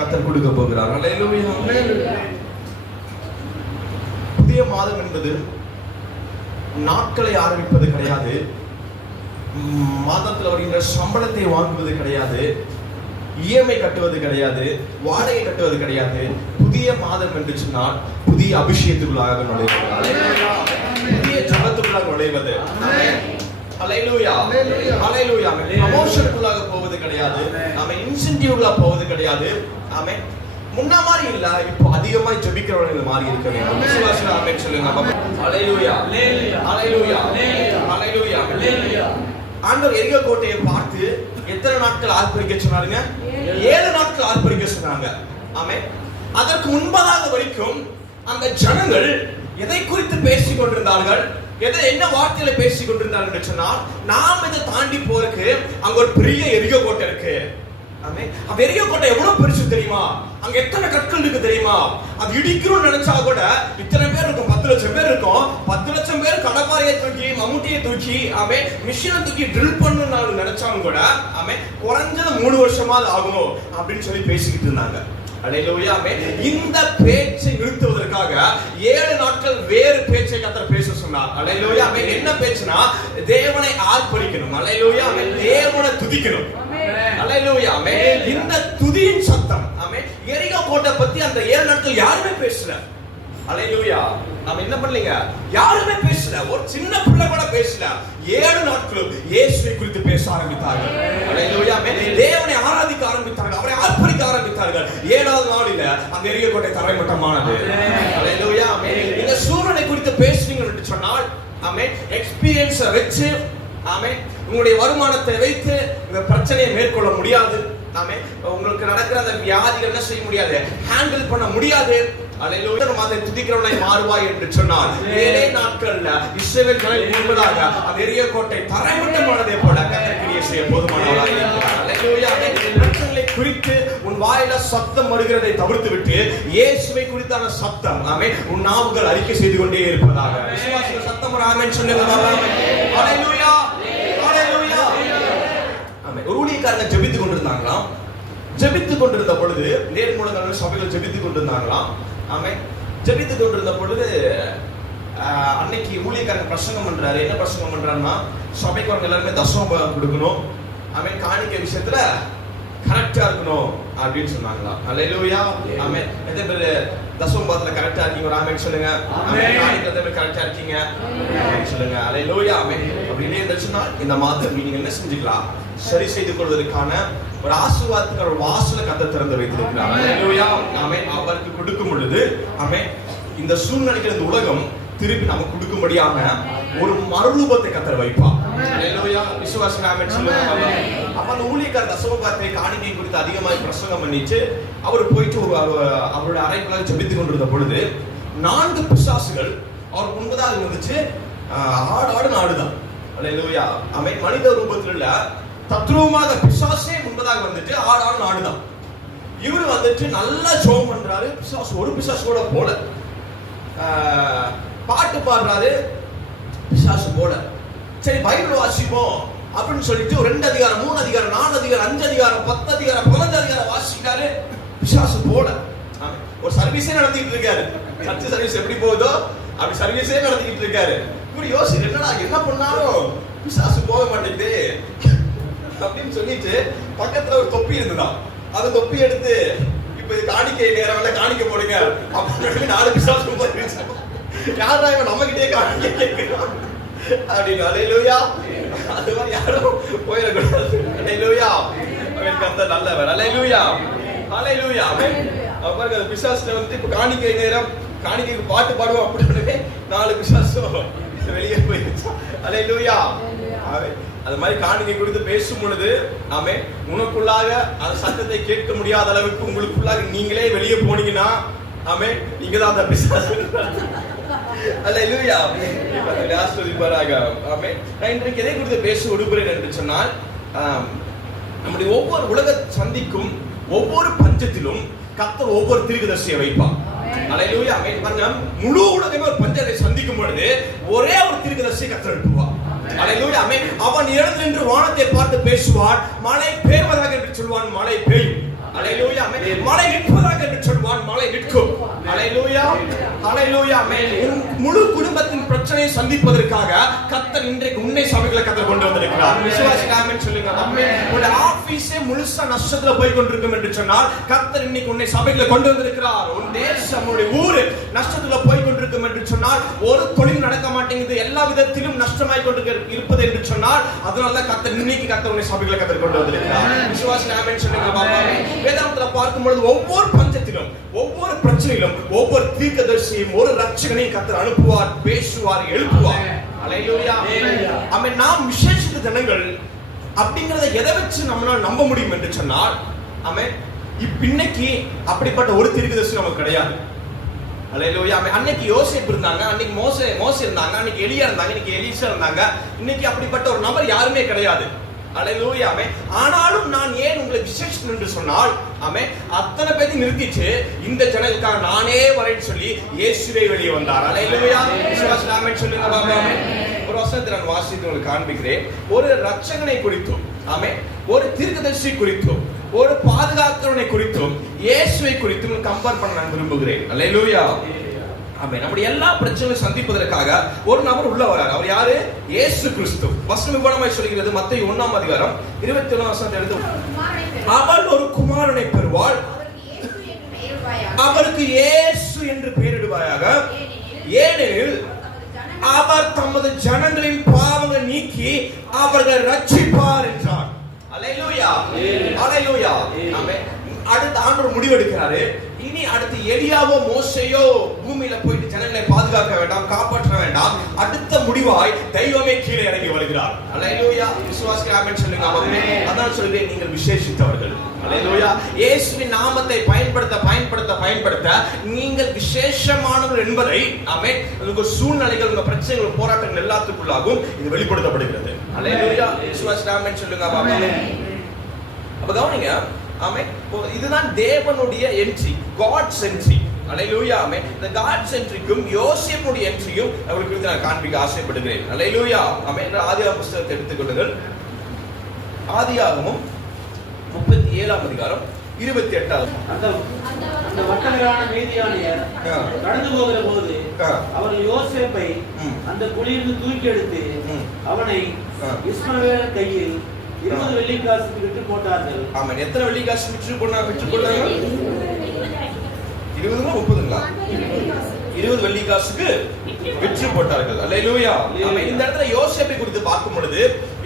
கர்த்தர் கொடுக்க போகிறார். அல்லேலூயா. புதிய மாதம் என்பது நாட்களை ஆரம்பிப்பது கிடையாது, மாதத்தில் வருகின்ற சம்பளத்தை வாங்குவது கிடையாது, இஎம்ஐ கட்டுவது கிடையாது, வாடகை கட்டுவது கிடையாது. புதிய மாதம் என்று சொன்னால் புதிய அபிஷேகத்துக்குள்ளாக நுழைவது, புதிய ஜபத்துக்குள்ளாக நுழைவது. ஹல்லேலூயா, ஹல்லேலூயா. ப்ரமோஷனுக்குள்ளாக போவது கிடையாது, நாம இன்சென்டிவ்க்குள்ள போவது கிடையாது. ஆமென். முன்ன மாதிரி இல்ல, இப்போ அதிகமாய் ஜெபிக்கிறவர்கள் மாறி இருக்க வேண்டும். விசுவாசம் ஆமென் சொல்லுங்க. ஹல்லேலூயா, ஹல்லேலூயா, ஹல்லேலூயா, ஹல்லேலூயா. ஆண்டவர் எரிகோ கோட்டையை பார்த்து எத்தனை நாட்கள் ஆர்ப்பரிக்க சொன்னாருங்க? 7 நாட்கள் ஆர்ப்பரிக்க சொன்னாங்க. ஆமென். அதற்கு முன்பதாக வரைக்கும் அந்த ஜனங்கள் எதை குறித்து பேசிக் கொண்டிருந்தார்கள், என்ன வார்த்தையில பேசிக் கொண்டிருந்தார்கள் என்று சொன்னால், நாம் இதை தாண்டி போறதுக்கு அங்க ஒரு பெரிய எரிகோ கோட்டை இருக்கு. அந்த எரிகோ கோட்டை எவ்வளவு பெருசு தெரியுமா? அங்க எத்தனை கற்கள் இருக்கு தெரியுமா? அது இடிக்கணும்னு நினைச்சா கூட இத்தனை பேர் இருக்கும், 10 லட்சம் பேர் இருக்கும். 10 லட்சம் பேர் கடப்பாறையை தூக்கி, மம்முட்டியை தூக்கி, மிஷினை தூக்கி ட்ரில் பண்ணணும்னு நினைச்சாலும் கூட குறைஞ்சது 3 வருஷமாவது ஆகணும் அப்படின்னு சொல்லி பேசிக்கிட்டு இருந்தாங்க. அல்லேலூயா. இந்த பேச்சை நிறுத்துவதற்காக 7 நாட்கள் வேறு பேச்சை கர்த்தர் பேச சொன்னார். அல்லேலூயா. என்ன பேச்சுனா, தேவனை ஆர்ப்பரிக்கணும். அல்லேலூயா. தேவனை துதிக்கணும். அல்லேலூயா. இந்த துதியின் சத்தம். எரிகோ கோட்டை பத்தி அந்த 7 நாட்கள் யாருமே பேசல. அல்லேலூயா. நாம என்ன பண்ணலீங்க? யாருமே பேசல. ஒரு சின்ன பிள்ளை கூட பேசல. 7 நாட்களும் இயேசுவை குறித்து பேச ஆரம்பித்தார்கள். அல்லேலூயா. தேவனை ஆராதிக்க ஆரம்பித்தார்கள், அவரை ஆர்ப்பரிக்க ஆரம்பித்தார்கள். 7வது நாளில அந்த எரிகோ கோட்டை தரைமட்டமானது. அல்லேலூயா. இந்த சூரனை குறித்து பேசுறீங்க என்று சொன்னால், எக்ஸ்பீரியன்ஸ் வச்சு, உங்களுடைய வருமானத்தை வைத்து இந்த பிரச்சனையை மேற்கொள்ள முடியாது. உங்களுக்கு நடக்கிற அந்த வியாதிகள் என்ன செய்ய முடியாது, ஹேண்டில் பண்ண முடியாது. அல்லேலூயா. மாதை துதிக்கிறவனை மாறுவாய் என்று சொன்னார். 7 நாட்கள்ல இஸ்ரவேல் ஜனங்கள் முன்பதாக அந்த எரிகோ கோட்டை தரைமட்டமானதே போல கர்த்தர் கிரியை செய்ய போதுமானவராய் இருக்கிறார். அல்லேலூயா. பிரச்சனைகளை குறித்து உன் வாயில சத்தம் வருகிறதை தவிர்த்து விட்டு இயேசுவை குறித்தான சத்தம் உன் நாவுகள் அறிக்கை செய்து கொண்டே இருப்பதாக. விசுவாசிகள் சத்தம் ஆமென் சொல்லுங்க. அல்லேலூயா, அல்லேலூயா. ஒரு ஊழியக்காரங்க ஜெபித்துக் கொண்டிருந்தாங்களாம். ஜெபித்துக் கொண்டிருந்த பொழுது நேர்முகங்கள் சபைகள் ஜெபித்துக் கொண்டிருந்தாங்களாம். ஜெபித்துக் கொண்டிருந்த பொழுது அன்னைக்கு ஊழியக்காரங்க பிரசங்கம் பண்றாரு. என்ன பிரசங்கம் பண்றாருன்னா, சபைக்கு வரவங்க எல்லாருமே தசமபாகம் கொடுக்கணும், காணிக்கை விஷயத்துல கரெக்டா இருக்கணும் அப்படின்னு சொன்னாங்களா. அல்லேலூயா. ஆமென். எத்தனை பேர் தசமபாகத்துல கரெக்டா இருக்கீங்க? ஒரு ஆமென் சொல்லுங்க. காணிக்கை கரெக்டா இருக்கீங்க சொல்லுங்க. அல்லேலூயா. ஆமென். அப்படின்னு இருந்துச்சுன்னா இந்த மாதம் நீங்க என்ன செஞ்சுக்கலாம், சரி செய்து கொள்வதற்கான ஒரு ஆசீர்வாதத்துக்கான ஒரு வாசலை கர்த்தர் திறந்து வைத்திருக்கிறார். அல்லேலூயா. ஆமென். அவருக்கு கொடுக்கும் பொழுது இந்த சூழ்நிலைக்கு இந்த உலகம் திருப்பி நமக்கு கொடுக்கும்படியான ஒரு மறுரூபத்தை கர்த்தர் வைப்பார். அல்லேலூயா. விசுவாசம் ஆமென் சொல்லுங்க. அப்ப அந்த ஊழியக்காரர் தசமபாகத்தை காணிக்கை குறித்து அதிகமாக பிரசங்கம் பண்ணிட்டு அவர் போயிட்டு அவருடைய அறைக்குள்ளாக ஜெபித்துக் கொண்டிருந்த பொழுது 4 பிசாசுகள் அவர் முன்பதாக வந்துச்சு. ஆடு ஆடுதான். அல்லேலூயா. ஆமென். மனித ரூபத்தில் இல்ல, தத்ரூபமாக பிசாசே முன்பதாக வந்துட்டு ஆடு ஆடுதான். இவரு வந்துட்டு நல்லா ஜெபம் பண்றாரு. பிசாசு ஒரு பிசாசு கூட போல. பாட்டு பாடுறாரு, பிசாசு போல. சரி பைபிள் வாசிப்போம் அப்படின்னு சொல்லிட்டு 2 அதிகாரம் 3 அதிகாரம் 4 அதிகாரம் 5 அதிகாரம் 10 அதிகாரம் 15 அதிகாரம் வாசிக்கிறாரு. பிசாசு போல. ஒரு சர்வீஸே நடத்திட்டு இருக்காரு. சர்ச் சர்வீஸ் எப்படி போகுதோ அப்படி சர்வீஸே நடத்திட்டு இருக்காரு. இப்படி யோசி, என்னடா என்ன பண்ணாலும் பிசாசு போக மாட்டேங்குது அப்படின்னு சொல்லிட்டு பக்கத்துல ஒரு தொப்பி இருந்துதான். அந்த தொப்பி எடுத்து இப்ப காணிக்கை நேரம் காணிக்க போடுங்க அப்படின்னு 4 பிசாசு போயிருச்சு. யாரா இவன் நம்ம கிட்டே காணிக்கை கேட்கிறான் அப்படின்னு. அல்லேலூயா. அது மாதிரி யாரும் போயிடக்கூடாது. அல்லேலூயா. கர்த்தர் நல்லவர். அல்லேலூயா, அல்லேலூயா. பாருங்க, அந்த பிசாசுல வந்து இப்ப காணிக்கை நேரம், காணிக்கைக்கு பாட்டு பாடுவோம் அப்படின்னு 4 பிசாசும் வெளியே போயிருச்சு. அல்லேலூயா. அது மாதிரி காணிக்கை குறித்து பேசும் பொழுது உனக்குள்ளாக அந்த சத்தத்தை கேட்க முடியாத அளவுக்கு உங்களுக்குள்ளாக நீங்களே வெளியே போனீங்கன்னா நீங்க தான் அந்த பிசாசு. அல்லேலூயா. நான் இன்றைக்கு எதை குறித்து பேச விடுகிறேன் என்று சொன்னால், நம்முடைய ஒவ்வொரு உலக சந்திக்கும் ஒவ்வொரு பஞ்சத்திலும் கர்த்தர் ஒவ்வொரு தீர்க்கதரிசியை வைப்பார். அல்லேலூயா. பாருங்க, முழு உலகமே ஒரு பஞ்சத்தை சந்திக்கும் பொழுது ஒரே ஒரு தீர்க்கதரிசியை கர்த்தர் எழுப்புவார். அல்லேலூயா. அவன் எழுந்து நின்று வானத்தை பார்த்து பேசுவான், மழை பெய்வதாக என்று சொல்வான், மழை பெய்யும். அல்லேலூயா. மழை நிற்பதாக என்று சொல்வான், மழை நிற்கும். அல்லேலூயா, அல்லேலூயா. முழு குடும்பத்தின் பிரச்சனையை சந்திப்பதற்காக கர்த்தர் இன்றைக்கு உன்னை சபைகளை கர்த்தர் கொண்டு வந்திருக்கிறார். விசுவாசிங்க ஆமென் சொல்லுங்க. உங்க ஆபீஸே முழுசா நஷ்டத்துல போய் கொண்டிருக்கும் என்று சொன்னால் கர்த்தர் இன்னைக்கு உன்னை சபைகளை கொண்டு வந்திருக்கிறார். உன் தேசம், உன்னுடைய ஊரு நஷ்டத்துல போய் கொண்டிருக்கும் என்று சொன்னால், ஒரு தொழில் நடக்க மாட்டேங்குது, எல்லா விதத்திலும் நஷ்டமாய் கொண்டு இருப்பது என்று சொன்னால், அதனால கர்த்தர் இன்னைக்கு கர்த்தர் உன்னை சபைகளை கர்த்தர் கொண்டு வந்திருக்கிறார். விசுவாசிங்க ஆமென் சொல்லுங்க. பாபாவே வேதாந்தத்துல பார்க்கும் பொழுது ஒவ்வொரு பஞ்சத்திலும், ஒவ்வொரு பிரச்சனையிலும், ஒவ்வொரு தீர்க்கதரிசியும் ஒரு ரட்சகனையும் கர்த்தர் அனுப்புவார், பேசுவார், எழுப்புவார். அல்லேலூயா. ஆமென். நாம் விசேஷித்த ஜனங்கள் அப்படிங்கறத எதை வச்சு நம்மளால நம்ப முடியும் என்று சொன்னால், ஆமென், இன்னைக்கு அப்படிப்பட்ட ஒரு தீர்க்கதரிசி நமக்கு கிடையாது. அல்லேலூயா. அன்னைக்கு யோசேப்பு இருந்தாங்க, அன்னைக்கு மோசே இருந்தாங்க, அன்னைக்கு எலியா இருந்தாங்க, இன்னைக்கு எலிசா இருந்தாங்க. இன்னைக்கு அப்படிப்பட்ட ஒரு நபர் யாருமே கிடையாது. அல்லேலூயா. ஆனாலும் நான் ஏன் உங்களை விசேஷம் என்று சொன்னால், அத்தனை பேரையும் நிறுத்திச்சு இந்த ஜனங்களுக்காக நானே வரேன்னு சொல்லி இயேசுவே வெளியே வந்தார். அல்லேலூயா. விசுவாசம் சொல்லுங்க பாபா. ஒரு வசனத்தை நான் வாசித்து உங்களுக்கு காண்பிக்கிறேன். ஒரு ரட்சகனை குறித்தும், ஒரு தீர்க்கதரிசி குறித்தும், ஒரு பாதுகாக்கிறவனை குறித்தும், இயேசுவை குறித்தும் கம்பேர் பண்ண நான் விரும்புகிறேன். அல்லேலூயா. நம்முடைய எல்லா பிரச்சனையும் சந்திப்பதற்காக ஒரு நபர் உள்ள வரார். அவர் யாரு? இயேசு கிறிஸ்து. வசனம் விவரமாய் சொல்கிறது. மத்தேயு 1ஆம் அதிகாரம் 21ஆம் வசனத்தை எடுத்து, அவள் ஒரு குமாரனை பெறுவாள், அவருக்கு இயேசு என்று பெயரிடுவாயாக, ஏனெனில் அவர் தமது ஜனங்களின் பாவங்களை நீக்கி அவர்கள் ரட்சிப்பார் என்றார். அல்லேலூயா, அல்லேலூயா. அடுத்த ஆண்டவர் முடிவெடுக்கிறாரு. இனி அடுத்து எலியாவோ மோசேயோ பூமியில போயிட்டு ஜனங்களை பாதுகாக்க வேண்டாம், காப்பாற்ற வேண்டாம். அடுத்த முடிவாய் தெய்வமே கீழே இறங்கி வருகிறார். அல்லேலூயா. விசுவாசிக்க ஆமென் சொல்லுங்க. அதான் சொல்றேன், நீங்கள் விசேஷித்தவர்கள். அல்லேலூயா. இயேசுவின் நாமத்தை பயன்படுத்த நீங்கள் விசேஷமானவர்கள் என்பதை, ஆமென், உங்க சூழ்நிலைகள், உங்க பிரச்சனைகள், போராட்டங்கள் எல்லாத்துக்குள்ளாகவும் இது வெளிப்படுத்தப்படுகிறது. அல்லேலூயா. விசுவாசிக்க ஆமென் சொல்லுங்க. அப்ப கவனிங்க. இதுதான் தேவனுடைய என்ட்ரி, காட்ஸ் என்ட்ரி. அல்லேலூயா. இந்த காட்ஸ் என்ட்ரிக்கும் யோசேப்புடைய என்ட்ரியும் அவருக்கு நான் காண்பிக்க ஆசைப்படுகிறேன். அல்லேலூயா. ஆதியாகமம் புத்தகத்தை எடுத்துக்கொள்ளுங்கள். ஆதியாகமம் 37ஆம் அதிகாரம் 28ஆவது. அந்த வட்டங்களான மீதியானியர் கடந்து போகிற போது அவர் யோசேப்பை அந்த குழியிலிருந்து தூக்கி எடுத்து அவனை இஸ்மவேலின் கையில் 20 வெள்ளிக்காசுக்கு விற்று போட்டார்கள். ஆமென். எத்தனை வெள்ளிக்காசு விற்று போட்டாங்க? 20 30ங்களா? 20 வெள்ளிக்காசுக்கு விற்று போட்டார்கள். அல்லேலூயா. இந்த இடத்துல யோசேப்பை குறித்து பார்க்கும் பொழுது,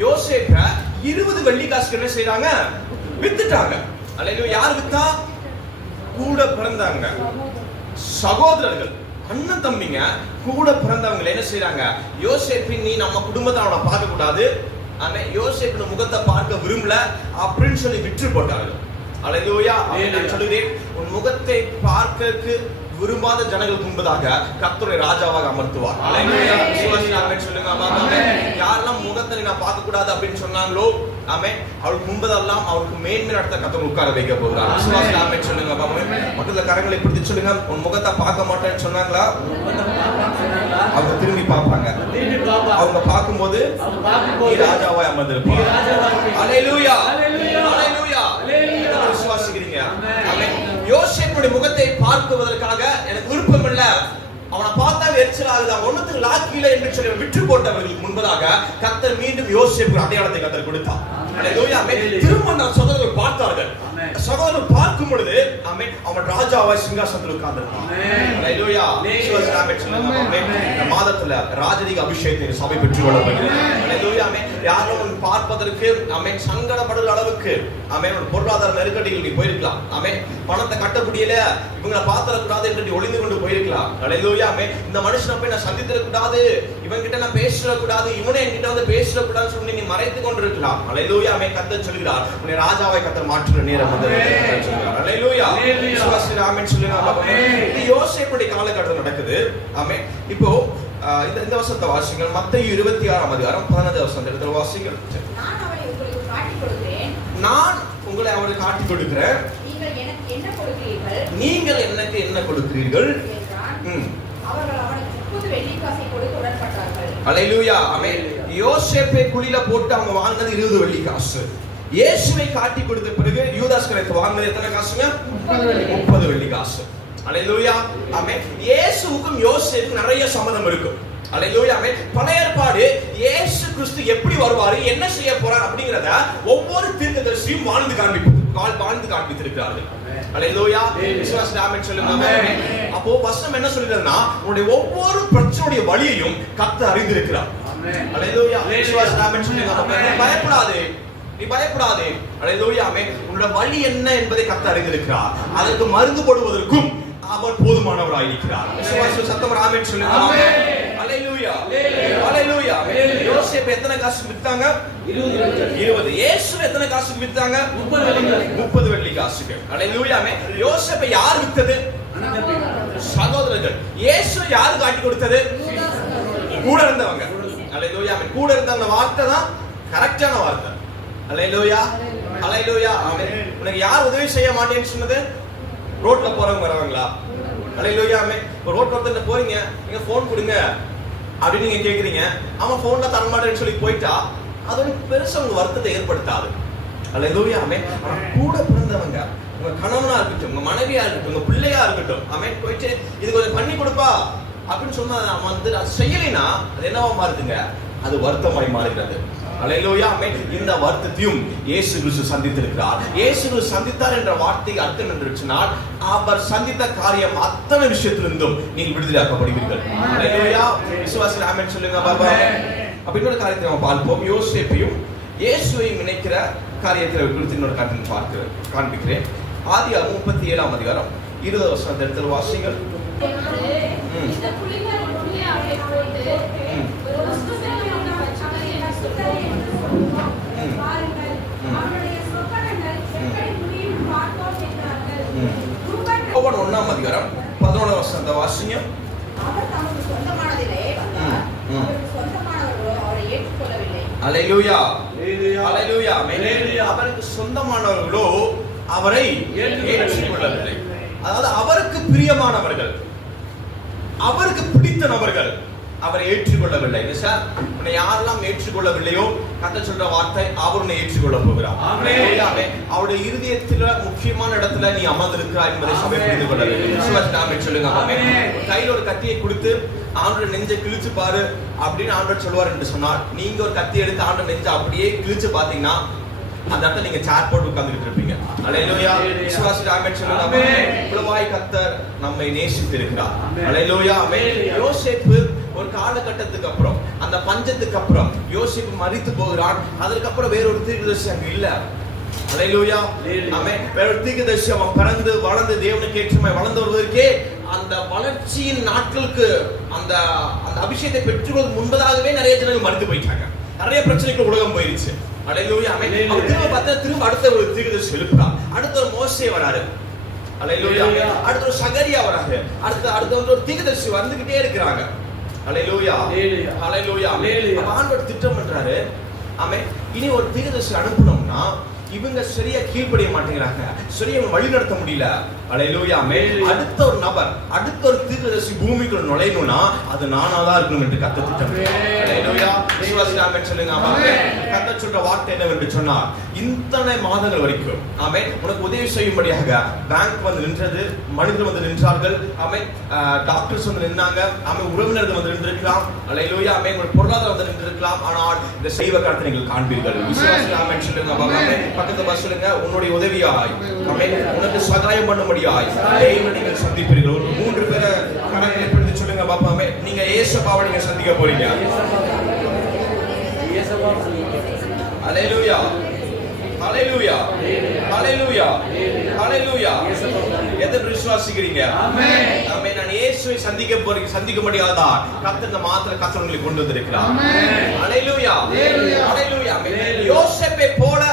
யோசேப்பை 20 வெள்ளிக்காசுக்கு என்ன செய்றாங்க? வித்துட்டாங்க. அல்லேலூயா. யார் வித்தா? கூட பிறந்தாங்க சகோதரர்கள், அண்ணன் தம்பிங்க, கூட பிறந்தவங்க என்ன செய்றாங்க? யோசேப்பின், நீ நம்ம குடும்பத்தை அவனை பார்க்க கூடாது, யோசேப்பின் முகத்தை பார்க்க விரும்பல அப்படின்னு சொல்லி விற்று போட்டார்கள். அல்லேலூயா. நான் சொல்கிறேன், உன் முகத்தை பார்க்க விரும்பாத ஜனங்களுக்கு முன்பதாக கர்த்தரை ராஜாவாக அமர்த்துவார். அல்லேலூயா. விசுவாசிங்க சொல்லுங்க. யாரெல்லாம் முகத்தை நான் பார்க்க கூடாது அப்படின்னு சொன்னாங்களோ, அவளுக்கு முன்பதெல்லாம் அவருக்கு மேன்மை நடத்த கர்த்தர் உட்கார வைக்க போகிறார். விசுவாசிங்க சொல்லுங்க. மற்ற கரங்களை பிடித்து சொல்லுங்க. உன் முகத்தை பார்க்க மாட்டேன்னு சொன்னாங்களா? அவங்க திரும்பி பார்ப்பாங்க. அவங்க பார்க்கும்போது ராஜாவாய் அமர்ந்திருப்பார். அல்லேலூயா, அல்லேலூயா. விசுவாசிக்கிறீங்க? யோசேப்புடைய முகத்தை பார்க்குவதற்காக எனக்கு விருப்பம் இல்ல, அவனை பார்த்தா எரிச்சலாகுது, அவன் ஒண்ணுத்துக்கு லாக்கில என்று சொல்லி விற்று போட்டவர்களுக்கு முன்பதாக கர்த்தர் மீண்டும் யோசேப்பு அடையாளத்தை கர்த்தர் கொடுத்தார். அல்லேலூயா. திரும்ப அந்த சகோதரர்கள் பார்த்தார்கள். சகோதரர்கள் பார்க்கும் பொழுது அவன் ராஜாவாய் சிங்காசனத்தில் உட்கார்ந்திருந்தான். அல்லேலூயா. இந்த மாதத்துல ராஜரீக அபிஷேகத்தை சபை பெற்றுக் கொள்ளப்படுகிறது. அல்லேலூயா. யாரும் பார்ப்பதற்கு சங்கடப்படுற அளவுக்கு ஒரு பொருளாதார நெருக்கடிகள் நீ போயிருக்கலாம். பணத்தை கட்ட முடியல, இவங்களை பார்த்தரக்கூடாது என்று ஒளிந்து கொண்டு போயிருக்கலாம். அல்லேலூயா. இந்த மனுஷனை போய் நான் சந்தித்திடக்கூடாது, இவன் கிட்ட நான் பேசிடக்கூடாது, இவனே என்கிட்ட வந்து பேசிடக்கூடாதுன்னு சொல்லி நீ மறைத்து கொண்டிருக்கலாம். அல்லேலூயா. கர்த்தர் சொல்கிறார், உன்னை ராஜாவாய் கர்த்தர் மாற்றுற நேரம் வந்தது சொல்கிறார். அல்லேலூயா. விசுவாசி ஆமென் சொல்லுங்க. இது யோசேப்புடைய காலகட்டத்தில் நடக்குது. இப்போ இந்த வசனத்தை வாசிங்கள். மத்தேயு 26ஆம் அதிகாரம் 15ஆம் வசனத்தை எடுத்து வாசிங்கள். நான் உங்களை அவருக்கு காட்டிக் கொடுக்கிறேன், நீங்கள் எனக்கு என்ன கொடுக்கிறீர்கள்? அல்லேலூயா. யோசேப்பை குழியில போட்டு அவங்க வாங்கினது 20 வெள்ளிக்காசு. இயேசுவை காட்டி கொடுத்த பிறகு யூதாஸ் கரைத்து வாங்கினது எத்தனை காசுங்க? 30 வெள்ளி காசு. அல்லேலூயா. ஆமென். இயேசுவுக்கும் யோசேப்புக்கும் நிறைய சம்பந்தம் இருக்கும். அல்லேலூயா. ஆமென். பழைய ஏற்பாடு இயேசு கிறிஸ்து எப்படி வருவாரு, என்ன செய்ய போறார் அப்படிங்கறத ஒவ்வொரு தீர்க்கதரிசியும் வாழ்ந்து காண்பித்திருக்கிறார்கள். அல்லேலூயா. விசுவாச ஆமென் சொல்லுங்க. ஆமென். அப்போ வசனம் என்ன சொல்லுதுன்னா, உன்னுடைய ஒவ்வொரு பிரச்சனையுடைய வழியையும் கர்த்தர் அறிந்திருக்கிறார். ஆமென். அல்லேலூயா. விசுவாச ஆமென் சொல்லுங்க. நீ பயப்படாதே. அல்லேலூயா. ஆமென். உன்னுடைய வழி என்ன என்பதை கர்த்தர் அறிந்திருக்கிறார். அதற்கு மருந்து போடுவதற்கும் அவர் போதுமானவராய் இருக்கிறார். விசுவாச சத்தம் ஆமென் சொல்லுங்க. ஆமென். அல்லேலூயா. அல்லேலூயா. யோசேப்பு எத்தனை காசு வித்தாங்க? 20. இயேசு எத்தனை காசு வித்தாங்க? 30 வெள்ளி காசுகள். அல்லேலூயா. ஆமென். யோசேப்பை யார் வித்தது? சகோதரர்கள். இயேசு யார் காட்டி கொடுத்தது? கூட இருந்தவங்க. அல்லேலூயா. ஆமென். கூட இருந்தவங்க வார்த்தை தான் கரெக்டான வார்த்தை. அல்லேலூயா. அல்லேலூயா. ஆமென். உனக்கு யார் உதவி செய்ய மாட்டேன்னு சொன்னது? ரோட்ல போறவங்க வரவங்களா? அல்லேலூயா. ஆமென். ரோட்ல ஒருத்தர்ட்ட போறீங்க, நீங்க போன் கொடுங்க அப்படின்னு நீங்க கேக்குறீங்க, அவன் போன்ல தர மாட்டேன்னு சொல்லி போயிட்டா அது ஒரு பெருசா உங்க வருத்தத்தை ஏற்படுத்தாது. அல்லேலூயா. ஆமென். கூட பிறந்தவங்க, உங்க கணவனா இருக்கட்டும், உங்க மனைவியா இருக்கட்டும், உங்க பிள்ளையா இருக்கட்டும், ஆமென், போயிட்டு இது கொஞ்சம் பண்ணி கொடுப்பா அப்படின்னு சொன்னா அவன் வந்து அது செய்யலைன்னா அது என்னவா மாறுதுங்க? அது வருத்தமாய் மாறுகிறது. அல்லேலூயா. ஆமென். இந்த வருத்தத்தையும் இயேசு கிறிஸ்து சந்தித்திருக்கிறார். இயேசு கிறிஸ்து சந்தித்தார் என்ற வார்த்தைக்கு அர்த்தம் என்னவென்றால், அவர் சந்தித்த காரியம் அத்தனை விஷயத்திலிருந்தும் நீங்கள் விடுதலையாக்கப்படுவீர்கள். அல்லேலூயா. விசுவாசிகள் ஆமென் சொல்லுங்க பாபா. அப்ப இன்னொரு காரியத்தை நம்ம பார்ப்போம். யோசேப்பையும் இயேசுவையும் இணைக்கிற காரியத்தை குறித்து இன்னொரு காரியத்தை காண்பிக்கிறேன். ஆதியாகமம் 37ஆம் அதிகாரம் 20 வசனத்தை எடுத்து வாசிங்கள். யோவான் 1ஆம் அதிகாரம் 11ஆம் வசனத்தை வாசிங்க. அவர் தமக்கு சொந்தமானதிலே வந்தார். அவருக்கு சொந்தமானவர்களோ அவரை ஏற்றுக்கொள்ளவில்லை. அல்லேலூயா. அல்லேலூயா. ஆமென். அவருக்கு சொந்தமானவர்களோ அவரை ஏற்றுக்கொள்ளவில்லை. அதாவது அவருக்கு பிரியமானவர்கள், அவருக்கு பிடித்த நபர்கள் அவரை ஏற்றுக்கொள்ளவில்லை. சார், உன்னை யாரெல்லாம் ஏற்றுக்கொள்ளவில்லையோ கர்த்தர் சொல்ற வார்த்தை, அவர் உன்னை ஏற்றுக்கொள்ள போகிறார். ஆமென். அவருடைய இருதயத்துல முக்கியமான இடத்துல நீ அமர்ந்திருக்கிறாய் என்பதை சபை புரிந்து கொள்ள வேண்டும். விசுவாசம் ஆமென் சொல்லுங்க. ஆமென். கையில ஒரு கத்தியை கொடுத்து ஆண்டவர் நெஞ்சை கிழிச்சு பாரு அப்படின்னு ஆண்டவர் சொல்லுவார் என்று சொன்னார். நீங்க ஒரு கத்தி எடுத்து ஆண்டவர் நெஞ்சை அப்படியே கிழிச்சு பாத்தீங்கன்னா அந்த இடத்துல நீங்க சேர் போட்டு உட்கார்ந்துட்டு இருப்பீங்க. அல்லேலூயா. விசுவாசி ஆமென் சொல்லுங்க. ஆமென். இவ்வளவாய் கர்த்தர் நம்மை நேசித்திருக்கிறார். அல்லேலூயா. ஆமென். யோசேப்பு ஒரு காலகட்டத்துக்கு அப்புறம், அந்த பஞ்சத்துக்கு அப்புறம் யோசேப்பு மரித்து போகிறான். அதற்கு அப்புறம் வேறொரு தீர்க்கதரிசி அங்க இல்ல. அல்லேலூயா. ஆமென். வேறொரு தீர்க்கதரிசி அவன் பிறந்து வளர்ந்து தேவனுக்கு ஏற்றமாய் வளர்ந்து வருவதற்கே அந்த வளர்ச்சியின் நாட்களுக்கு அந்த அபிஷேகத்தை பெற்றுவதற்கு முன்பதாகவே நிறைய ஜனங்கள் மரித்து போயிட்டாங்க. நிறைய பிரச்சனைகள் உலகம் போயிருச்சு. அல்லேலூயா. ஆமென். திரும்ப அடுத்த ஒரு தீர்க்கதரிசி எழுப்புறார். அடுத்த ஒரு மோசே வராரு. அல்லேலூயா. அடுத்த ஒரு சகரியா வராரு. அடுத்த ஒரு தீர்க்கதரிசி வந்துகிட்டே இருக்கிறாங்க. அல்லேலூயா. அல்லேலூயா. ஆண்டவர் திட்டம் பண்றாரு. ஆமென். இனி ஒரு தீர்க்கதரிசி அனுப்பணும்னா இவங்க சரியா கீழ்ப்படிய மாட்டேங்கிறாங்க, சரியா வழி நடத்த முடியல. அல்லேலூயா. ஆமென். அடுத்த ஒரு நபர், அடுத்த ஒரு தீர்க்கதரிசி பூமிக்குள்ள நுழையணும்னா அது நானாதான் இருக்கணும் என்று கர்த்தர் திட்டம். அல்லேலூயா. விசுவாசி ஆமென் சொல்லுங்க. ஆமென். கர்த்தர் சொல்ற வார்த்தை என்னவென்று சொன்னார், இத்தனை மாதங்கள் வரைக்கும் ஆமென் உனக்கு உதவி செய்யும்படியாக பேங்க் வந்து நின்றது, மனிதர் வந்து நின்றார்கள். ஆமென். டாக்டர்ஸ் வந்து நின்னாங்க. ஆமென். உறவினர்கள் வந்து நின்றிருக்கலாம். அல்லேலூயா. ஆமென். உங்கள் பொருளாதாரம் வந்து நின்றிருக்கலாம். ஆனால் இந்த செய்வ காரியத்தை நீங்கள் காண்பீர்கள். விசுவாசி ஆமென் சொல்லுங்க. ஆமென். பக்கத்துல பஸ் சொல்லுங்க. உன்னுடைய உதவியாய் ஆமென் உனக்கு சகாயம் பண்ணும்படியாய் தேவனை நீங்கள் சந்திப்பீர்கள். ஒரு 3 பேரை கரங்களை பிடித்து சொல்லுங்க பாப்பா. ஆமென். நீங்க இயேசுவை நீங்க சந்திக்க போறீங்க. அல்லேலூயா. அல்லேலூயா. அல்லேலூயா. அல்லேலூயா. எத்தனை விசுவாசிக்கிறீங்க? ஆமென். ஆமென். நான் இயேசுவை சந்திக்க முடியாதா கர்த்தர் இந்த மாத்திரை கர்த்தர் உங்களை கொண்டு வந்திருக்கிறார். ஆமென். அல்லேலூயா. அல்லேலூயா. யோசேப்பை போல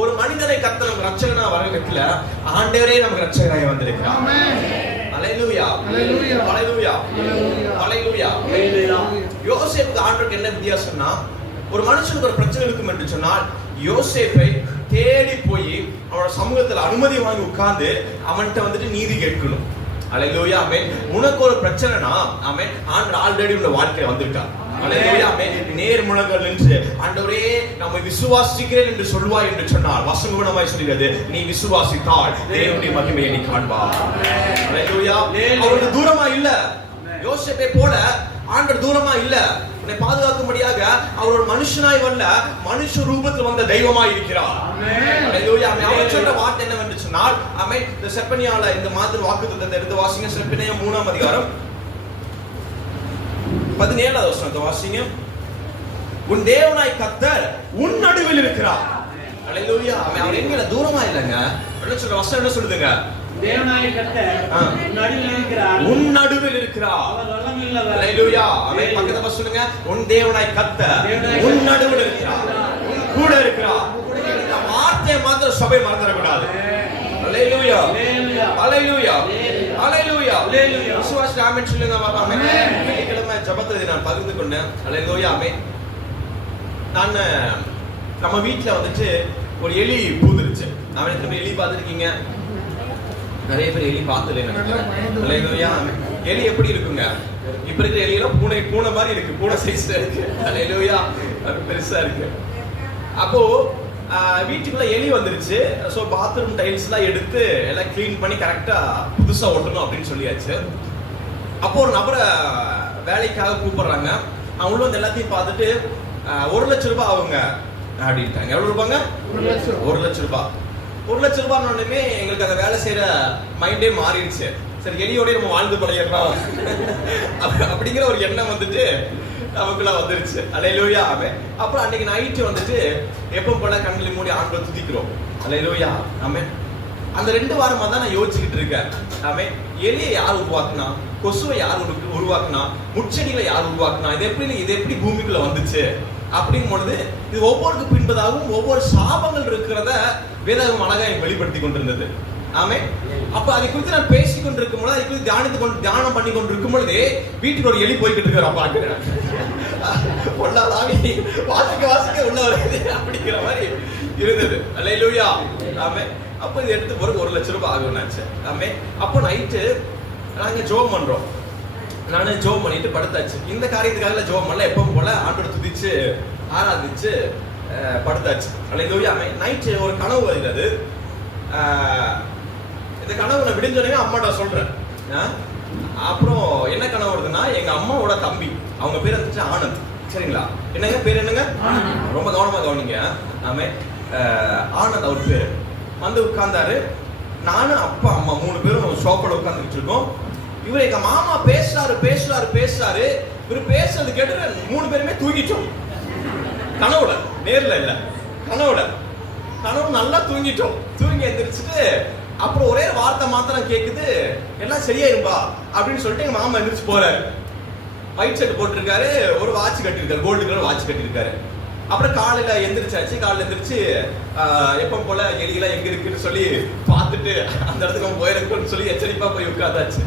ஒரு மனிதனை கர்த்தர் நமக்கு ரட்சகனா வரவேற்கல, ஆண்டவரே நமக்கு ரட்சகராய் வந்திருக்கிறார். ஆமென். அல்லேலூயா. அல்லேலூயா. அல்லேலூயா. அல்லேலூயா. அல்லேலூயா. யோசேப்புக்கு ஆண்டவருக்கு என்ன வித்தியாசம்னா, ஒரு மனுஷனுக்கு ஒரு பிரச்சனை இருக்கும் என்று சொன்னால் யோசேப்பை தேடி போய் அவனோட சமூகத்துல அனுமதி வாங்கி உட்கார்ந்து அவன்கிட்ட வந்துட்டு நீதி கேட்கணும். அல்லேலூயா. ஆமென். உனக்கு ஒரு பிரச்சனைனா ஆமென் ஆண்டவர் ஆல்ரெடி உங்க வாழ்க்கையில வந்திருக்கார். அல்லேலூயா ஆமென். நேர் முழங்கள் நின்று ஆண்டவரே நம்மை விசுவாசிக்கிறேன் என்று சொல்வாய் என்று சொன்னால் வசனம் குணமாய் சொல்கிறது, நீ விசுவாசித்தால் தேவனுடைய மகிமையை நீ காண்பாய். அல்லேலூயா. அவருக்கு தூரமா இல்ல, யோசேப்பை போல ஆண்டவர் தூரமா இல்ல. உன்னை பாதுகாக்கும்படியாக அவர் ஒரு மனுஷனாய் வரல, மனுஷ ரூபத்தில் வந்த தெய்வமாய் இருக்கிறார். அல்லேலூயா. அவர் சொல்ற வார்த்தை என்னவென்று சொன்னால், ஆமென், இந்த செப்பனியால இந்த மாதிரி வாக்குத்தத்தத்தை எடுத்து வாசிங்க. செப்பனியா 3ஆம் அதிகாரம் 17வது வசனத்தை வாசிங்க. உன் தேவனாய் கர்த்தர் உன் நடுவில் இருக்கிறார். அல்லேலூயா. அவர் எங்கல தூரமா இல்லங்க. என்ன சொல்ற வசனம் என்ன சொல்லுதுங்க? தேவனாய் கர்த்தர் உன் நடுவில் இருக்கிறார். உன் நடுவில் இருக்கிறார். அவர் வல்லமையுள்ளவர். அல்லேலூயா. ஆமென். பக்கத்துல வசனம் சொல்லுங்க. உன் தேவனாய் கர்த்தர் உன் நடுவில் இருக்கிறார். உன் கூட இருக்கிறார். இந்த வார்த்தையை மாத்திரம் சபை மறந்துட கூடாது. அல்லேலூயா. அல்லேலூயா. அல்லேலூயா. அல்லேலூயா. விசுவாசி ஆமென் சொல்லுங்க பாப்பா. ஆமென். வெள்ளிக்கிழமை ஜெபத்தை நான் பகிர்ந்து கொண்டேன். அல்லேலூயா. ஆமென். நான் நம்ம வீட்ல வந்துட்டு ஒரு எலி பூந்துருச்சு. நான் எத்தனை எலி பார்த்திருக்கீங்க? நிறைய பேர் எலி பார்த்தது நினைக்கிறேன். அல்லேலூயா. எலி எப்படி இருக்குங்க? இப்ப இருக்கிற எலியெல்லாம் பூனை மாதிரி இருக்கு. பூனை சைஸ்ல இருக்கு. அல்லேலூயா. அது பெருசா இருக்கு. அப்போ வீட்டுக்குள்ள எலி வந்துருச்சு. ஸோ பாத்ரூம் டைல்ஸ் எல்லாம் எடுத்து எல்லாம் கிளீன் பண்ணி கரெக்டா புதுசா ஒட்டணும் அப்படின்னு சொல்லியாச்சு. அப்போ ஒரு நபரை வேலைக்காக கூப்பிடுறாங்க. அவங்க வந்து எல்லாத்தையும் பார்த்துட்டு 1 லட்சம் ரூபாய் ஆகுங்க அப்படின்ட்டாங்க. எவ்வளவு ரூபாங்க? 1 லட்சம் ரூபாய். 1 லட்சம் ரூபாய்னே எங்களுக்கு அந்த வேலை செய்யற மைண்டே மாறிடுச்சு. சரி, எலியோட நம்ம வாழ்ந்து பழையலாம் அப்படிங்கிற ஒரு எண்ணம் வந்துட்டு நமக்குள்ள வந்துருச்சு. அல்லேலூயா. ஆமென். அப்புறம் அன்னைக்கு நைட்டு வந்துட்டு எப்பவும் போல கண்களை மூடி ஆண்டவரை துதிக்கிறோம். அல்லேலூயா. ஆமென். அந்த 2 வாரமா தான் நான் யோசிச்சுக்கிட்டு இருக்கேன். ஆமென். எலியை யார் உருவாக்குனா? கொசுவை யார் உருவாக்குனா? முட்செடிகளை யார் உருவாக்குனா? இது எப்படி பூமிக்குள்ள வந்துச்சு அப்படிங்கும் பொழுது இது ஒவ்வொருக்கு பின்பதாகவும் ஒவ்வொரு சாபங்கள் இருக்கிறத வேதம் அழகா வெளிப்படுத்தி கொண்டிருந்தது. ஆமென். அப்ப அதை குறித்து நான் பேசிக் கொண்டிருக்கும் பொழுது, அதை குறித்து தியானம் பண்ணி கொண்டிருக்கும் பொழுது வீட்டுக்கு ஒரு எலி போய்கிட்டு இருக்கிற பாக்குறேன். வாசிக்க உள்ள வருது அப்படிங்கிற மாதிரி இருந்தது. அல்லேலூயா. ஆமென். அப்ப இது எடுத்து ஒரு 1 லட்சம் ரூபாய் ஆகும்னாச்சு. ஆமென். அப்போ நைட்டு நாங்க ஜெபம் பண்றோம். நானு ஜெபம் பண்ணிட்டு படுத்தாச்சு. இந்த காரியத்துக்காக ஜெபம் பண்ணல, எப்பவும் போல ஆண்டவரை துதிச்சு ஆராதிச்சு படுத்தாச்சு. அல்லேலூயா. ஆமென். நைட்டு ஒரு கனவு வருகிறது. இந்த கனவு நான் விடிஞ்சோடனே அம்மாட்ட சொல்றேன். அப்புறம் என்ன கனவு வருதுன்னா, எங்க அம்மாவோட தம்பி, அவங்க பேர் வந்துச்சு ஆனந்த். சரிங்களா? என்னங்க பேர்? என்னங்க? ரொம்ப கவனமா கவனிங்க. ஆமென். ஆனந்த் அவர் பேரு. வந்து உட்கார்ந்தாரு. நானும் அப்பா அம்மா 3 பேரும் ஷாப்பில் உட்கார்ந்துட்டு இருக்கோம். இவர் எங்க மாமா பேசுறாரு. இவர் பேசுறது கேட்டு 3 பேருமே தூங்கிட்டோம். கனவுல, நேர்ல இல்ல, கனவு நல்லா தூங்கிட்டோம். தூங்கி எந்திரிச்சுட்டு அப்புறம் ஒரே வார்த்தை மாத்திரம் கேக்குது, எல்லாம் சரியாயிரும்பா அப்படின்னு சொல்லிட்டு எங்க மாமா எந்திரிச்சு போறாரு. ஒயிட் ஷர்ட் போட்டிருக்காரு, ஒரு வாட்ச் கட்டிருக்காரு, கோல்டு கலர் வாட்ச் கட்டிருக்காரு. அப்புறம் காலையில எந்திரிச்சாச்சு. காலையில எந்திரிச்சு எப்ப போல எலியெல்லாம் எங்க இருக்குன்னு சொல்லி பார்த்துட்டு அந்த இடத்துக்கு அவன் போயிருக்குன்னு சொல்லி எச்சரிப்பா போய் உட்கார்ந்தாச்சு.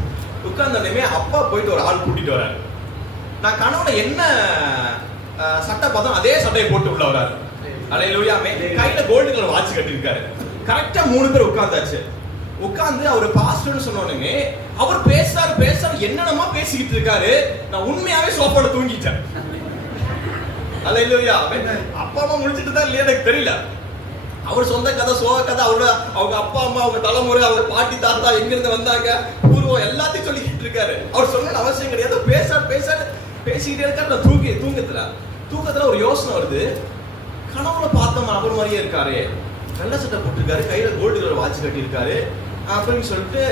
உட்கார்ந்தோடனே அப்பா போயிட்டு ஒரு ஆள் கூட்டிட்டு வர்றாரு. நான் கனவுல என்ன சட்டை பார்த்தோம் அதே சட்டையை போட்டு உள்ள வர்றாரு. அல்லேலூயா. கையில கோல்டு கலர் வாட்ச் கட்டிருக்காரு. கரெக்டா 3 பேர் உட்கார்ந்தாச்சு. உட்கார்ந்து அவர் பாஸ்டர்னு சொன்னோடனே அவர் பேசுறாரு என்னென்னமா பேசிக்கிட்டு இருக்காரு. நான் உண்மையாவே சோஃபால தூங்கிட்டேன். அல்லேலூயா. அப்பா அம்மா முடிச்சிட்டு தான் இல்லையா எனக்கு தெரியல. அவர் சொந்த கதை, சோக கதை, அவங்க அப்பா அம்மா, அவங்க தலைமுறை, அவங்க பாட்டி தாத்தா எங்கிருந்து வந்தாங்க, பூர்வம் எல்லாத்தையும் சொல்லிக்கிட்டு இருக்காரு. அவர் சொன்ன அவசியம் கிடையாது. பேசாரு பேசிக்கிட்டே இருக்காரு. நான் தூக்கத்துல ஒரு யோசனை வருது. கனவுல பார்த்தோம் அவர் மாதிரியே இருக்காரு. நல்ல சட்டை போட்டிருக்காரு, கையில கோல்டு கலர் வாட்ச் கட்டியிருக்காரு அப்படின்னு சொல்லிட்டு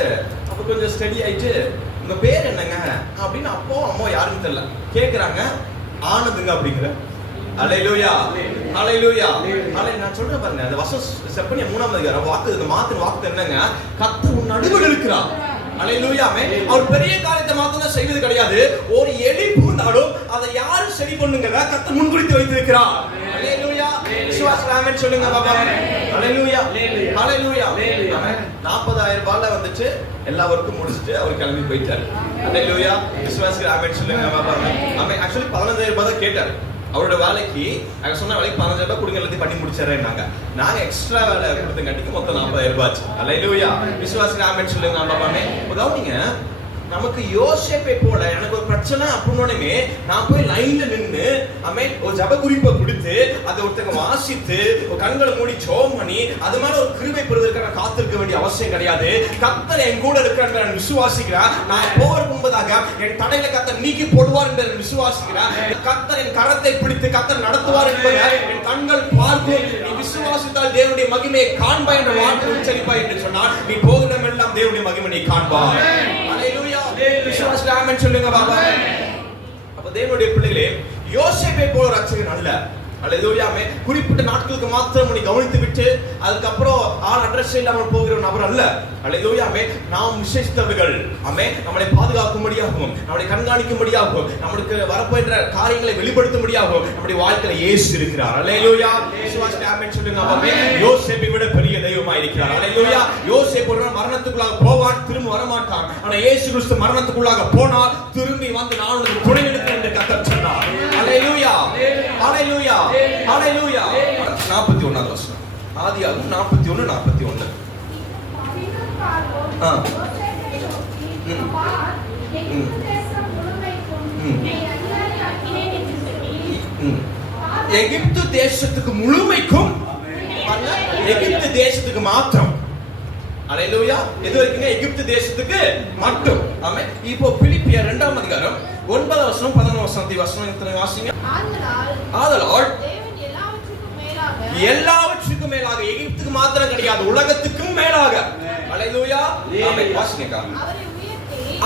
அப்ப கொஞ்சம் ஸ்டடி ஆயிட்டு, உங்க பேர் என்னங்க அப்படின்னு அப்போ அம்மா யாருன்னு தெரியல கேக்குறாங்க. ஆனந்துங்க அப்படிங்கிற. அல்லேலூயா. அல்லேலூயா. நான் சொல்றேன் பாருங்க, அந்த வசனம் செப்பனியா 3ஆம் அதிகாரம் வாக்கு என்னங்க? கர்த்தர் உன் நடுவில் இருக்கிறார். அல்லேலூயா. அவர் பெரிய காரியத்தை மாத்திரம் செய்வது கிடையாது. ஒரு எலி பூந்தாலும் அதை யாரும் சரி பண்ணுங்க கர்த்தர் முன்குறித்து வைத்திருக்கிறார். அல்லேலூயா. விசுவாசம் ஆமென் சொல்லுங்க பாபா. அல்லேலூயா. அல்லேலூயா. 40,000 ரூபாய்ல வந்துட்டு எல்லாருக்கும் முடிச்சிட்டு அவர் கிளம்பி போயிட்டாரு. அல்லேலூயா. விசுவாசம் ஆமென் சொல்லுங்க பாபா. ஆமென். ஆக்சுவலி 15,000 ரூபாய் தான் கேட்டாரு. அவரோட வேலைக்கு நாங்க சொன்ன வேலைக்கு 15,000 ரூபாய் கொடுங்க, எல்லாத்தையும் பண்ணி முடிச்சிடறேன்னாங்க. நாங்க எக்ஸ்ட்ரா வேலை கொடுத்தங்காட்டிக்கு மொத்தம் 40,000 ரூபாய். அல்லேலூயா. விசுவாசம் ஆமென் சொல்லுங்க பாபாமே. கவனிங்க, நமக்கு யோசேப்பை போல எனக்கு ஒரு பிரச்சனை அப்படின்னே நான் போய் லைன்ல நின்னு ஒரு ஜப குறிப்பை கொடுத்து அதை ஒருத்தங்க வாசித்து ஒரு கண்களை மூடி ஜெபம் பண்ணி அது மேல ஒரு கிருபை பெறுவதற்கு நான் காத்திருக்க வேண்டிய அவசியம் கிடையாது. கர்த்தர் என் கூட இருக்கிறார் நான் விசுவாசிக்கிறேன். நான் போவதற்கு முன்பதாக என் தடைகளை கர்த்தர் நீக்கி போடுவார் என்று விசுவாசிக்கிறேன். கர்த்தர் என் கரத்தை பிடித்து கர்த்தர் நடத்துவார் என்பதை என் கண்கள் பார்க்கும். நீ விசுவாசித்தால் தேவனுடைய மகிமையை காண்பாய் என்ற வார்த்தை உச்சரிப்பாய் என்று சொன்னால் நீ போகிறமெல்லாம் தேவனுடைய மகிமையை காண்பாய். அல்லேலூயா. விசுவாசித்து ஆமென் சொல்லுங்க பாபா. அப்ப தேவனுடைய பிள்ளைகளே, யோசேப்பை போல ரட்சகன் அல்ல. அல்லேலூயா. குறிப்பிட்ட நாட்களுக்கு மாத்திரம் நீ கவனித்து விட்டு அதுக்கப்புறம் ஆள் அட்ரஸ் இல்லாமல் போகிற நபர் அல்ல. அல்லேலூயா. நாம் விசேஷித்தவர்கள். நம்மளை பாதுகாக்கும்படியாகவும் நம்மளை கண்காணிக்கும்படியாகவும் நம்மளுக்கு வரப்போகிற காரியங்களை வெளிப்படுத்தும்படியாகவும் நம்முடைய வாழ்க்கையில இயேசு இருக்கிறார். அல்லேலூயா. விசுவாசித்து ஆமென் சொல்லுங்க. யோசேப்பை விட பெரிய தெய்வமாய் இருக்கிறார். அல்லேலூயா. யோசேப்பு ஒரு மரணத்துக்குள்ளாக போவான், திரும்ப வர மாட்டான். ஆனா இயேசு கிறிஸ்து மரணத்துக்குள்ளாக போனால் திரும்பி வந்து நான் உனக்கு துணை நிற்கிறேன் என்று கர்த்தர் சொன்னார். அல்லேலூயா. அல்லேலூயா. அல்லேலூயா. 41வது வசனம். ஆதியாகமம் 41:41. எகிப்து தேசத்துக்கு முழுமைக்கும் எகிப்து தேசத்துக்கு மாத்திரம். அல்லேலூயா. எது வரைக்கும்? எகிப்து தேசத்துக்கு மட்டும். ஆமென். இப்போ பிலிப்பியர் 2ஆம் அதிகாரம் 9வது வசனம் 11வது வசனம் வாசிங்க. ஆதலால் எல்லாவற்றுக்கும் மேலாக எகிப்துக்கு மாத்திரம் கிடையாது, உலகத்துக்கும் மேலாக. அல்லேலூயா. ஆமென். வாசிங்க.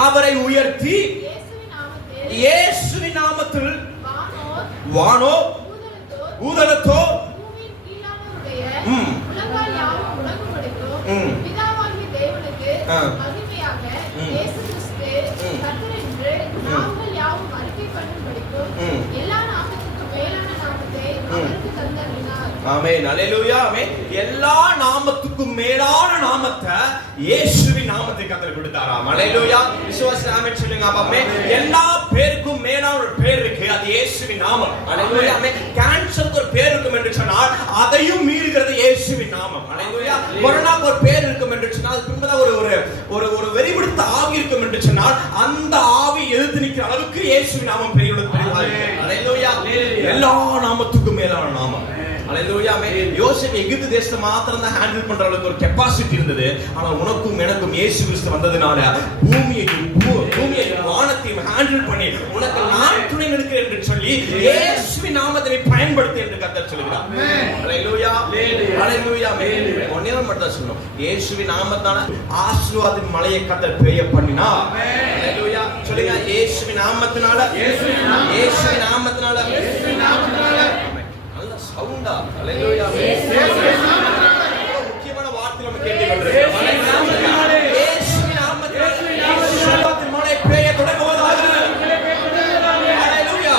அவரை உயர்த்தி இயேசுவின் நாமத்தில் வானோர் பூதலத்தோர் ஆமென். அல்லேலூயா. ஆமென். எல்லா நாமத்துக்கும் மேலான நாமத்தை இயேசுவின் நாமத்தை கர்த்தர் கொடுத்தாராம். அல்லேலூயா. விசுவாசி ஆமென் சொல்லுங்க. ஆமென். எல்லா பேருக்கும் மேலான ஒரு பேர் இருக்கு, அது இயேசுவின் நாமம். அல்லேலூயா. ஆமென். கேன்சருக்கு ஒரு பேர் இருக்கும் என்று சொன்னால் அதையும் மீறுகிறது இயேசுவின் நாமம். அல்லேலூயா. கொரோனாக்கு ஒரு பேர் இருக்கும் என்று சொன்னால் அது பின்பதாக ஒரு வெறிபிடித்த ஆவி இருக்கும் என்று சொன்னால் அந்த ஆவி எதிர்த்து நிற்கிற அளவுக்கு இயேசுவின் நாமம் பெரியதாக இருக்கு. அல்லேலூயா. எல்லா நாமத்துக்கும் மேலான நாமம். அல்லேலூயா. யோசேப்பு எகிப்து தேசத்தை மாத்திரம் தான் ஹேண்டில் பண்ற அளவுக்கு ஒரு கெபாசிட்டி இருந்தது. ஆனா உனக்கும் எனக்கும் இயேசு கிறிஸ்து வந்ததுனால பூமியையும் வானத்தையும் ஹேண்டில் பண்ணி உனக்கு நான் துணை நிற்கிறேன் என்று சொல்லி இயேசுவின் நாமத்தை பயன்படுத்தி என்று கர்த்தர் சொல்கிறார். அல்லேலூயா. அல்லேலூயா. ஒண்ணே மட்டும் சொல்லணும். இயேசுவின் நாமத்தால ஆசீர்வாதத்தின் மழையை கர்த்தர் பெய்ய பண்ணினா. அல்லேலூயா. சொல்லுங்க. இயேசுவின் நாமத்தினால இயேசுவின் நாமத்தினால சவுண்டா. அல்லேலூயா. முக்கியமான வார்த்தை நம்ம கேட்டுக்கொண்டிருக்கிறோம். இயேசுவின் நாமத்தினால ஆசீர்வாதத்தின் மழை பெய்ய தொடங்குவதாக. அல்லேலூயா.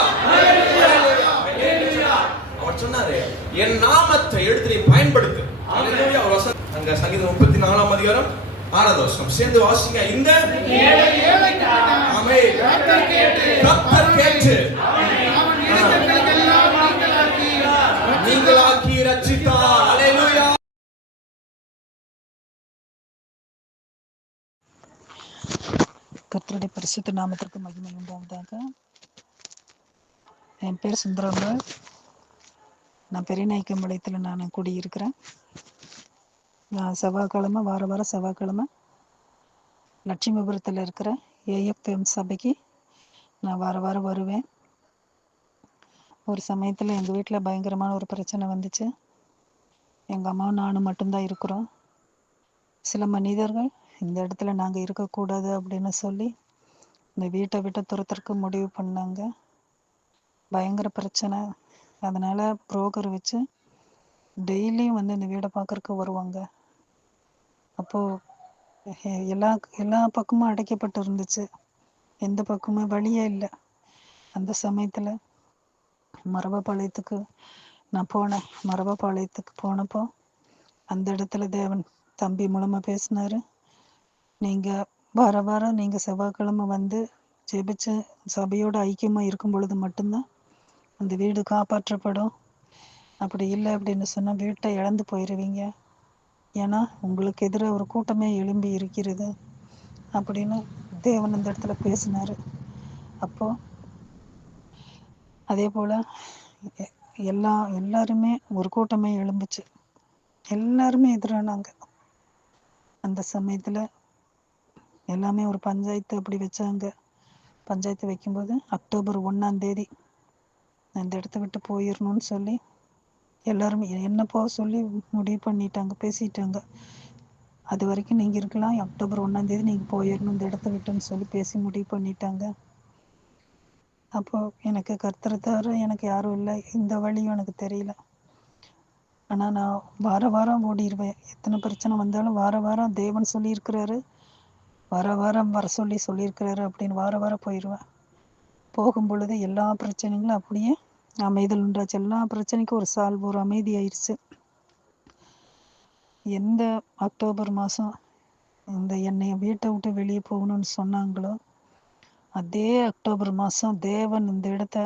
அவர் சொன்னாரு, என் நாமத்தை எடுத்து நீ பயன்படுத்து. அல்லேலூயா. ஒரு வசனம் அங்க சங்கீதம் 34ஆம் அதிகாரம் 6வது வசனம் சேர்ந்து வாசிங்க. இந்த ஆமென். கர்த்தர் கேட்டு நீங்களாக்கி ரட்சித்தார். அல்லேலூயா. கர்த்தருடைய பரிசுத்த நாமத்திற்கு மகிமை உண்டாவதாக. என் பேர் சுந்தரம்பாள். நான் பெரியநாயக்கம்பாளையத்தில் நான் குடியிருக்கிறேன். நான் செவ்வாய்க்கிழமை வார செவ்வாய்க்கிழமை லட்சுமிபுரத்தில் இருக்கிற ஏஎஃப்எம் சபைக்கு நான் வாரம் வருவேன். ஒரு சமயத்தில் எங்கள் வீட்டில் பயங்கரமான ஒரு பிரச்சனை வந்துச்சு. எங்கள் அம்மாவும் நானும் மட்டும்தான் இருக்கிறோம். சில மனிதர்கள் இந்த இடத்துல நாங்கள் இருக்கக்கூடாது அப்படின்னு சொல்லி இந்த வீட்டை விட்டு துரத்துறதுக்கு முடிவு பண்ணாங்க. பயங்கர பிரச்சனை. அதனால் புரோக்கர் வச்சு டெய்லியும் வந்து இந்த வீடை பார்க்குறக்கு வருவாங்க. அப்போது எல்லா பக்கமும் அடைக்கப்பட்டு இருந்துச்சு. எந்த பக்கமும் வழியே இல்லை. அந்த சமயத்தில் மரபபாளையத்துக்கு நான் போனேன். மரபபாளையத்துக்கு போனப்போ அந்த இடத்துல தேவன் தம்பி மூலமாக பேசினார். நீங்கள் வாரம் நீங்கள் செவ்வாய்க்கிழமை வந்து ஜெபிச்சு சபையோடு ஐக்கியமாக இருக்கும் பொழுது மட்டும்தான் அந்த வீடு காப்பாற்றப்படும். அப்படி இல்லை அப்படின்னு சொன்னால் வீட்டை இழந்து போயிடுவீங்க. ஏன்னா உங்களுக்கு எதிராக ஒரு கூட்டமே எழும்பி இருக்கிறது அப்படின்னு தேவன் இந்த இடத்துல பேசினார். அப்போது அதே போல் எல்லாருமே ஒரு கூட்டமே எழும்புச்சு. எல்லாருமே எதிரானாங்க. அந்த சமயத்தில் எல்லாமே ஒரு பஞ்சாயத்து அப்படி வச்சாங்க. பஞ்சாயத்து வைக்கும்போது அக்டோபர் 1 அந்த இடத்த விட்டு போயிடணும்னு சொல்லி எல்லாருமே என்னப்போ சொல்லி முடிவு பண்ணிட்டாங்க, பேசிட்டாங்க. அது வரைக்கும் நீங்கள் இருக்கலாம், அக்டோபர் 1 நீங்கள் போயிடணும் இந்த இடத்த விட்டுன்னு சொல்லி பேசி முடிவு பண்ணிட்டாங்க. அப்போது எனக்கு கர்த்தரை தவிர எனக்கு யாரும் இல்லை, இந்த வழியும் எனக்கு தெரியல. ஆனால் நான் வாரம் ஓடிடுவேன். எத்தனை பிரச்சனை வந்தாலும் வாரம் தேவன் சொல்லியிருக்கிறாரு, வாரம் வர சொல்லியிருக்கிறாரு அப்படின்னு வாரம் போயிடுவேன். போகும் பொழுது எல்லா பிரச்சனைகளும் அப்படியே அமைதல் உண்டாச்சு. எல்லா பிரச்சனைக்கும் ஒரு சால்வ், ஒரு அமைதி ஆயிடுச்சு. எந்த அக்டோபர் மாதம் என்னை வீட்டை விட்டு வெளியே போகணும்னு சொன்னாங்களோ அதே அக்டோபர் மாதம் தேவன் இந்த இடத்த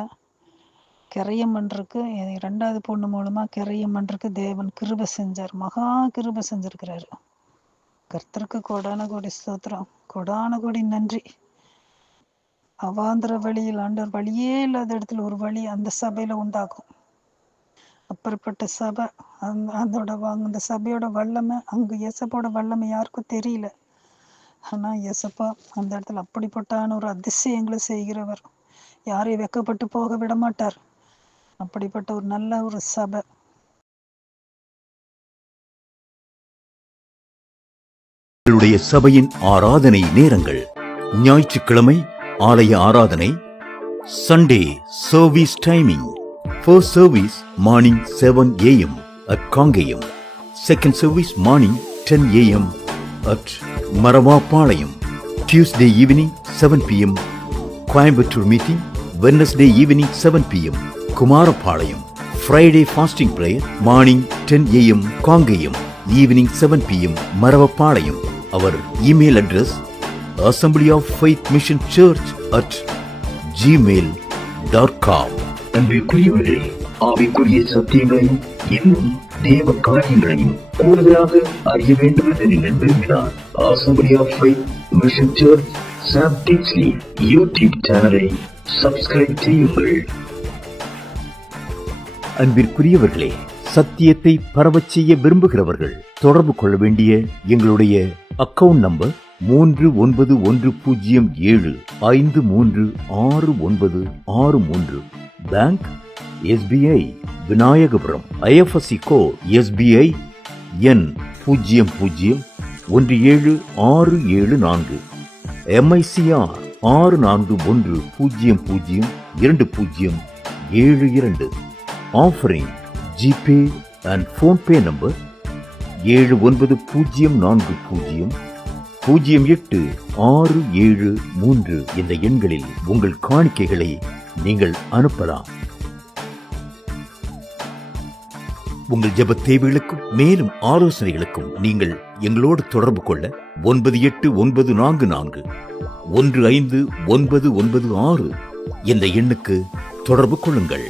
கிரயம் பண்ணுறதுக்கு 2வது பொண்ணு மூலமாக கிரயம் பண்ணுறதுக்கு தேவன் கிருபை செஞ்சார். மகா கிருபை செஞ்சுருக்கிறாரு. கர்த்தருக்கு கொடான கோடி ஸ்தோத்திரம், கொடான கோடி நன்றி. அவாந்திர வழியில் ஆண்டவர் வழியே இல்லாத இடத்துல ஒரு வழி அந்த சபையில் உண்டாகும். அப்படிப்பட்ட சபை, அந்த சபையோட வல்லமை, அங்கே இயேசப்போட வல்லமை யாருக்கும் தெரியல. ஆனால் இயேசப்பா அந்த இடத்துல அப்படிப்பட்டான ஒரு அதிசயங்களை செய்கிறவர். யாரையும் வெக்கப்பட்டு போக விட மாட்டார். அப்படிப்பட்ட ஒரு நல்ல ஒரு சபை. உங்களுடைய சபையின் ஆராதனை நேரங்கள்: ஞாயிற்றுக்கிழமை ஆலய ஆராதனை, Sunday service timing. First service morning 7 a.m. at Kangayam. Second service morning 10 a.m. at Maravapalayam. Tuesday evening 7 p.m. Coimbatore meeting. Wednesday evening 7 p.m. Kumarapalayam. Friday fasting prayer morning 10 a.m. Kangayam. Evening 7 p.m. Maravapalayam. Our email address Assembly of Faith Mission Church at gmail.com. அன்பிற்குரியவர்களே, ஆவிக்குரிய சத்தியங்களையும் இன்னும் தேவ காரியங்களையும் கூடுதலாக அறிய வேண்டும் என்று நீங்கள் விரும்பினால் Assembly of Faith Mission Church Sam Tinsley YouTube சேனலை சப்ஸ்கிரைப் செய்யுங்கள். அன்பிற்குரியவர்களே, சத்தியத்தை பரவச் செய்ய விரும்புகிறவர்கள் தொடர்பு கொள்ள வேண்டிய எங்களுடைய account number 3917536963. Bank SBI Vinayagapuram. IFSC code SBI N 001764. MICR 6410002072. Offering GPay and PhonePe number 7940086673 என்ற எண்களில் உங்கள் காணிக்கைகளை நீங்கள் அனுப்பலாம். உங்கள் ஜெப தேவைகளுக்கும் மேலும் ஆலோசனைகளுக்கும் நீங்கள் எங்களோடு தொடர்பு கொள்ள 9894415996 என்ற எண்ணுக்கு தொடர்பு கொள்ளுங்கள்.